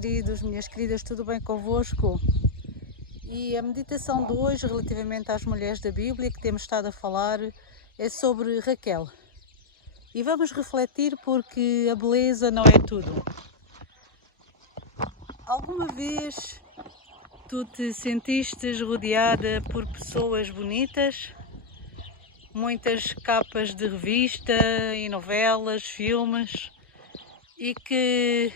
queridos, minhas queridas, tudo bem convosco? E a meditação de hoje, relativamente às mulheres da Bíblia, que temos estado a falar, é sobre Raquel. E vamos refletir porque a beleza não é tudo. Alguma vez tu te sentiste rodeada por pessoas bonitas? Muitas capas de revista e novelas, filmes, e que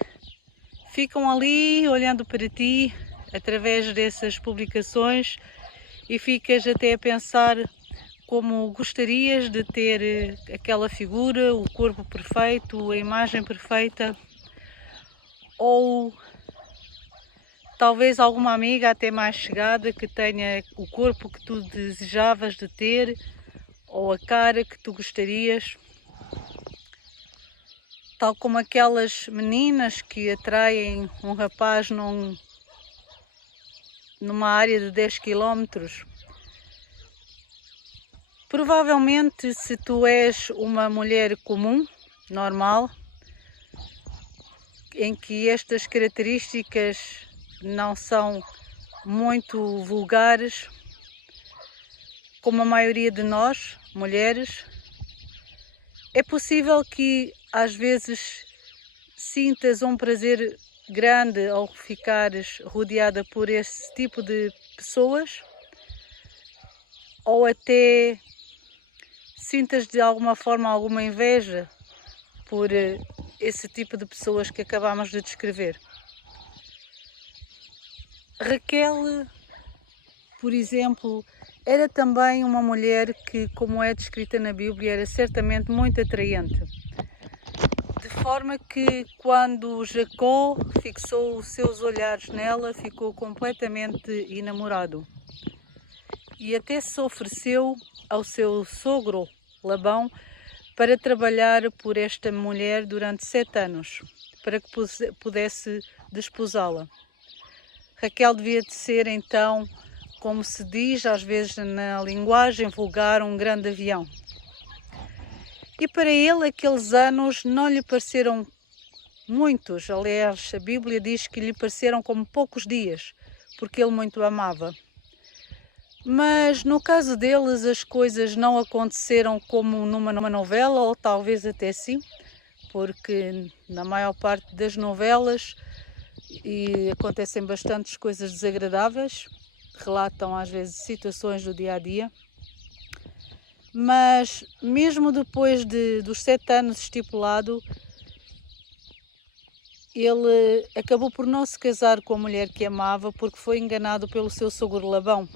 ficam ali olhando para ti através dessas publicações e ficas até a pensar como gostarias de ter aquela figura, o corpo perfeito, a imagem perfeita, ou talvez alguma amiga até mais chegada que tenha o corpo que tu desejavas de ter ou a cara que tu gostarias. Tal como aquelas meninas que atraem um rapaz numa área de 10 quilómetros. Provavelmente, se tu és uma mulher comum, normal, em que estas características não são muito vulgares, como a maioria de nós, mulheres, é possível que às vezes sintas um prazer grande ao ficares rodeada por esse tipo de pessoas, ou até sintas de alguma forma alguma inveja por esse tipo de pessoas que acabamos de descrever. Raquel, por exemplo, era também uma mulher que, como é descrita na Bíblia, era certamente muito atraente. De forma que quando Jacó fixou os seus olhares nela, ficou completamente enamorado. E até se ofereceu ao seu sogro, Labão, para trabalhar por esta mulher durante 7 anos, para que pudesse desposá-la. Raquel devia de ser então, como se diz às vezes na linguagem vulgar, um grande avião. E para ele aqueles anos não lhe pareceram muitos, aliás a Bíblia diz que lhe pareceram como poucos dias, porque ele muito amava. Mas no caso deles as coisas não aconteceram como numa novela, ou talvez até sim, porque na maior parte das novelas acontecem bastantes coisas desagradáveis, relatam às vezes situações do dia a dia. Mas mesmo depois dos 7 anos estipulado, ele acabou por não se casar com a mulher que amava porque foi enganado pelo seu sogro Labão.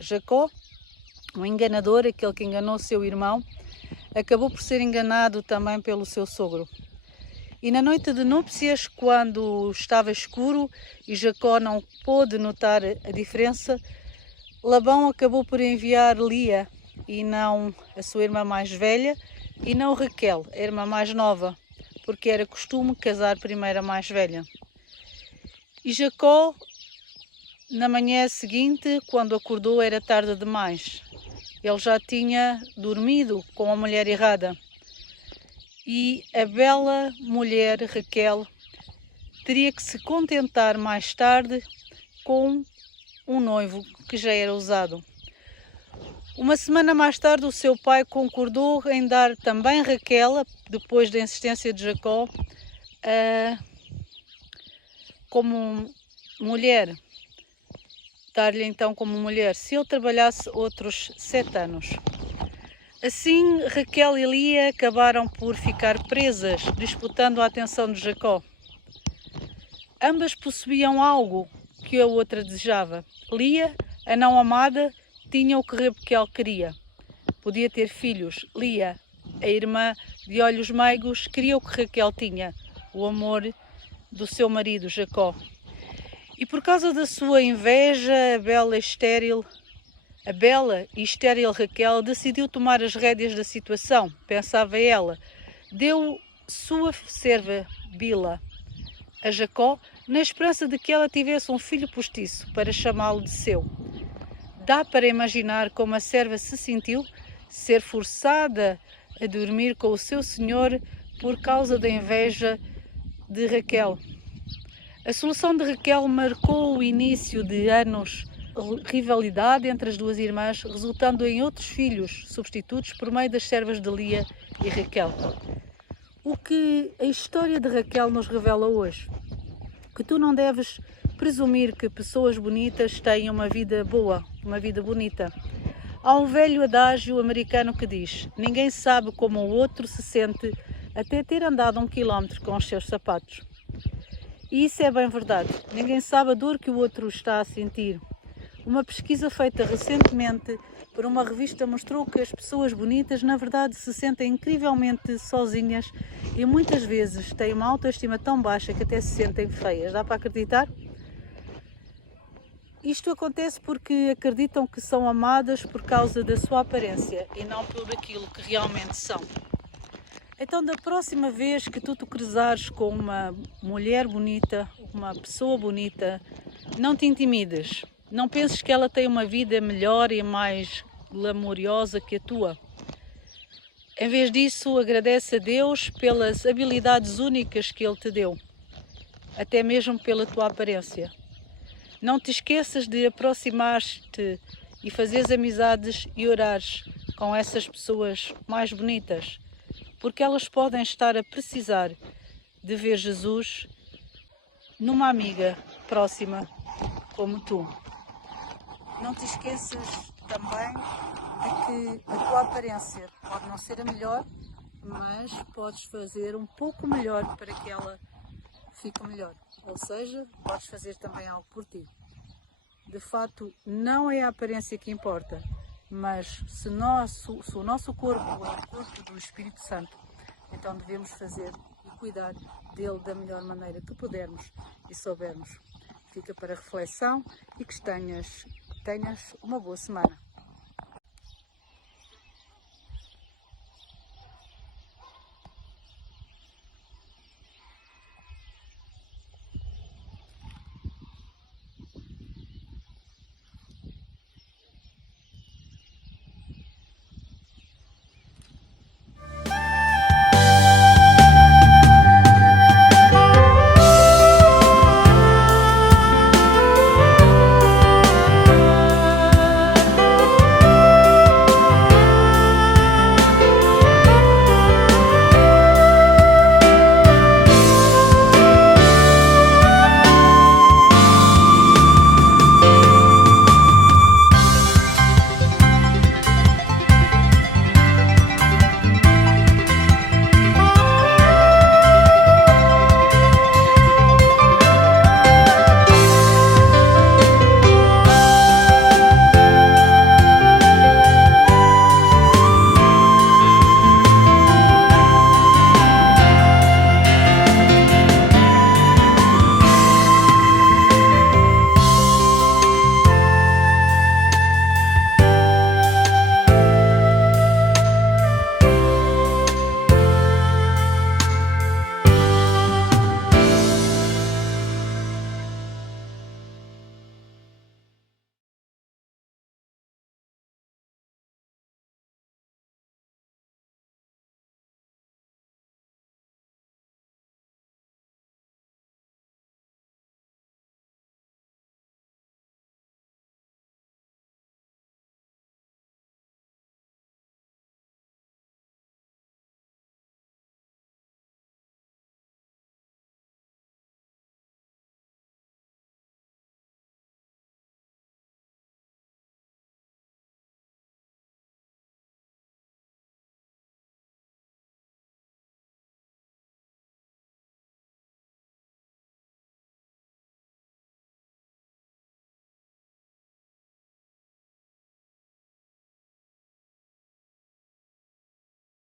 Jacó, um enganador, aquele que enganou seu irmão, acabou por ser enganado também pelo seu sogro. E na noite de núpcias, quando estava escuro e Jacó não pôde notar a diferença, Labão acabou por enviar Lia, e não a sua irmã mais velha, e não Raquel, a irmã mais nova, porque era costume casar primeiro a mais velha. E Jacó, na manhã seguinte, quando acordou, era tarde demais. Ele já tinha dormido com a mulher errada. E a bela mulher Raquel teria que se contentar mais tarde com um noivo que já era usado. Uma semana mais tarde o seu pai concordou em dar também Raquel, depois da insistência de Jacó, como mulher. Dar-lhe então como mulher, se ele trabalhasse outros 7 anos. Assim, Raquel e Lia acabaram por ficar presas, disputando a atenção de Jacó. Ambas possuíam algo que a outra desejava. Lia, a não amada, tinha o que Raquel queria. Podia ter filhos. Lia, a irmã de olhos meigos, queria o que Raquel tinha, o amor do seu marido, Jacó. E por causa da sua inveja, a bela e estéril Raquel decidiu tomar as rédeas da situação, pensava ela. Deu sua serva Bila a Jacó, na esperança de que ela tivesse um filho postiço para chamá-lo de seu. Dá para imaginar como a serva se sentiu ser forçada a dormir com o seu senhor por causa da inveja de Raquel. A solução de Raquel marcou o início de anos de rivalidade entre as duas irmãs, resultando em outros filhos substitutos por meio das servas de Lia e Raquel. O que a história de Raquel nos revela hoje? Que tu não deves presumir que pessoas bonitas têm uma vida boa, uma vida bonita. Há um velho adágio americano que diz: ninguém sabe como o outro se sente até ter andado 1 quilómetro com os seus sapatos. E isso é bem verdade. Ninguém sabe a dor que o outro está a sentir. Uma pesquisa feita recentemente por uma revista mostrou que as pessoas bonitas na verdade se sentem incrivelmente sozinhas e muitas vezes têm uma autoestima tão baixa que até se sentem feias. Dá para acreditar? Isto acontece porque acreditam que são amadas por causa da sua aparência e não por aquilo que realmente são. Então, da próxima vez que tu te cruzares com uma mulher bonita, uma pessoa bonita, não te intimides. Não penses que ela tem uma vida melhor e mais glamourosa que a tua. Em vez disso, agradece a Deus pelas habilidades únicas que Ele te deu, até mesmo pela tua aparência. Não te esqueças de aproximar-te e fazeres amizades e orares com essas pessoas mais bonitas, porque elas podem estar a precisar de ver Jesus numa amiga próxima como tu. Não te esqueças também de que a tua aparência pode não ser a melhor, mas podes fazer um pouco melhor para que ela fique melhor. Ou seja, podes fazer também algo por ti. De fato, não é a aparência que importa, mas se o nosso corpo é o corpo do Espírito Santo, então devemos fazer e cuidar dele da melhor maneira que pudermos e soubermos. Fica para reflexão e que tenhas uma boa semana.